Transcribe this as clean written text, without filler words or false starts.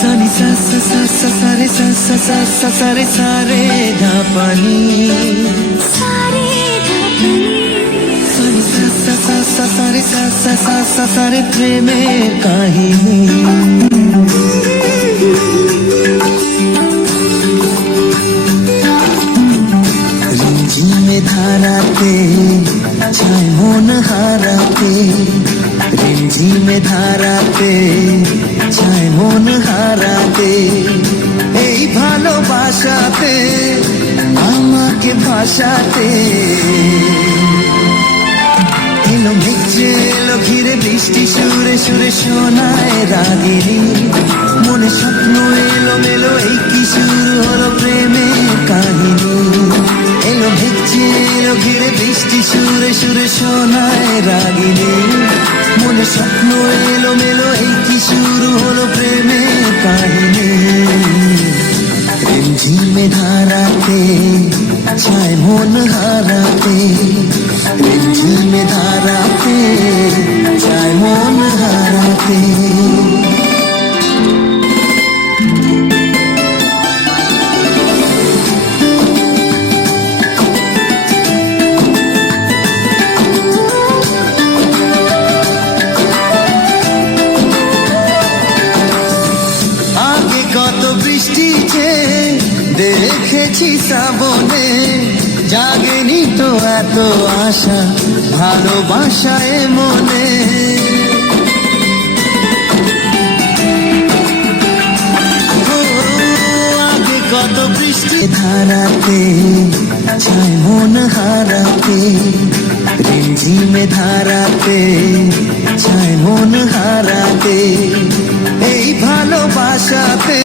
सानी सा सा सा सा सारे सा सा सा सा सारे सारे धापानी सानी सा सा सा सा सारे सा सा सा सा सारे प्रेमेर काहिनी रिमझिमे धाराते छाय मन हाराते रिमझिमे धाराते छाয় মন হারাতে এই ভালোবাসাতে আমাকে ভাসাতে এলো মেঘে এলো ঘিরে বৃষ্টি সুরে সুরে শোনায় রাগিনী মনে স্বপ্ন এলো মেলো এই কি শুরু হলো প্রেমের কাহিনী এলো মেঘে এলো ঘিরে বৃষ্টি সুরে সুরে শোনায় রাগিনী মনে স্বপ্ন এলো মেলো এই কি শুরু হলো প্রেমের কাহিনী রিমঝিমে ধারাতে ছায় মন হারাতে রিমঝিমে ধারাতে ছায় মন হারাতে কত বৃষ্টি যে দেখেছি শ্রাবণে জাগেনি তো এত আশা ভালোবাসায় মনে আগে কত বৃষ্টি ধারাতে ছায় মন হারাতে রিমঝিমে ধারাতে ছায় মন হারাতে এই ভালোবাসাতে